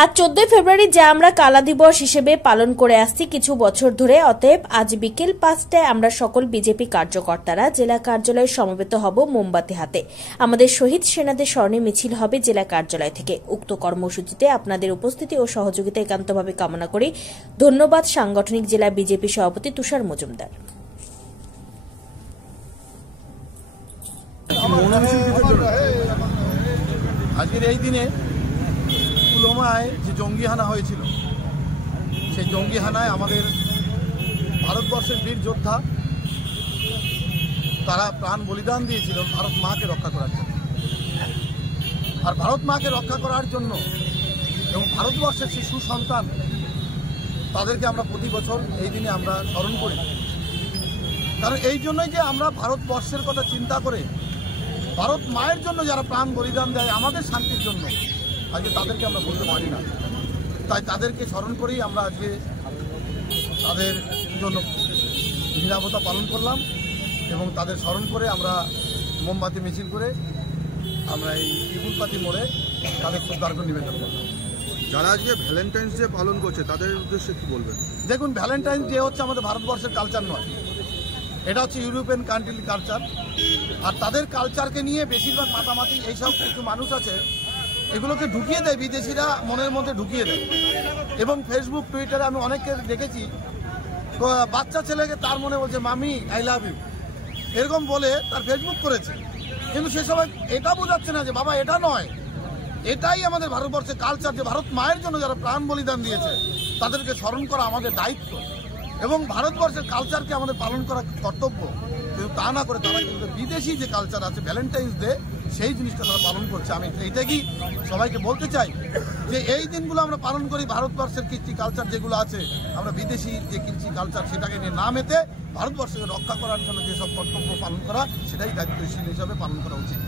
আজ 14 ফেব্রুয়ারি যা আমরা কালা দিবস হিসেবে পালন করে আসছি কিছু বছর ধরে। অতএব আজ বিকেল 5টায় আমরা সকল বিজেপি কার্যকর্তারা জেলা কার্যালয়ে সমবেত হব মোমবাতি হাতে। আমাদের শহীদ সেনাদের স্মরণে মিছিল হবে জেলা কার্যালয় থেকে। উক্ত কর্মসূচিতে আপনাদের উপস্থিতি ও সহযোগিতা একান্তভাবে কামনা করি। ধন্যবাদ সাংগঠনিক জেলা বিজেপি সভাপতি তুষার মজুমদার। আজকের এই দিনে পুলওয়ামায় যে জঙ্গি হানা হয়েছিল, সেই জঙ্গি হানায় আমাদের ভারতবর্ষের বীর যোদ্ধা তারা প্রাণ বলিদান দিয়েছিল ভারত মাকে রক্ষা করার জন্য। আর ভারত মাকে রক্ষা করার জন্য এবং ভারতবর্ষের শিশু সন্তান তাদেরকে আমরা প্রতি বছর এই দিনে আমরা স্মরণ করি। কারণ এই জন্যই যে আমরা ভারতবর্ষের কথা চিন্তা করে ভারত মায়ের জন্য যারা প্রাণ বলিদান দেয় আমাদের শান্তির জন্য, আজকে তাদেরকে আমরা বলতে পারি না। তাই তাদেরকে স্মরণ করেই আমরা আজকে তাদের জন্য নিরাপত্তা পালন করলাম এবং তাদের স্মরণ করে আমরা মোমবাতি মিছিল করে আমরা এই ত্রিপুলপাতি মোড়ে তাদের শ্রদ্ধার্ঘ্য নিবেদন করলাম। যারা আজকে ভ্যালেন্টাইন্স ডে পালন করছে তাদের উদ্দেশ্যে কি বলবেন? দেখুন, ভ্যালেন্টাইন্স ডে হচ্ছে আমাদের ভারতবর্ষের কালচার নয়, এটা হচ্ছে ইউরোপিয়ান কান্ট্রির কালচার। আর তাদের কালচারকে নিয়ে বেশিরভাগ মাতামাতি এইসব কিছু মানুষ আছে, এগুলোকে ঢুকিয়ে দেয় বিদেশিরা, মনের মধ্যে ঢুকিয়ে দেয়। এবং ফেসবুক টুইটারে আমি অনেককে দেখেছি বাচ্চা ছেলেকে তার মনে বলছে মামি আই লাভ ইউ, এরকম বলে তার ফেসবুক করেছে। কিন্তু সে সময় এটা বোঝাচ্ছে না যে বাবা এটা নয়, এটাই আমাদের ভারতবর্ষের কালচার, যে ভারত মায়ের জন্য যারা প্রাণ বলিদান দিয়েছে তাদেরকে স্মরণ করা আমাদের দায়িত্ব এবং ভারতবর্ষের কালচারকে আমাদের পালন করা কর্তব্য। কিন্তু তা না করে তারা কিন্তু বিদেশি যে কালচার আছে ভ্যালেন্টাইন্স ডে, সেই জিনিসটা তারা পালন করছে। আমি এইটা কি সবাইকে বলতে চাই যে এই দিনগুলো আমরা পালন করি ভারতবর্ষের কৃষ্টি কালচার যেগুলো আছে, আমরা বিদেশি যে কৃষ্টি কালচার সেটাকে নিয়ে না মেতে ভারতবর্ষকে রক্ষা করার জন্য যেসব কর্তব্য পালন করা, সেটাই দায়িত্বশীল হিসাবে পালন করা উচিত।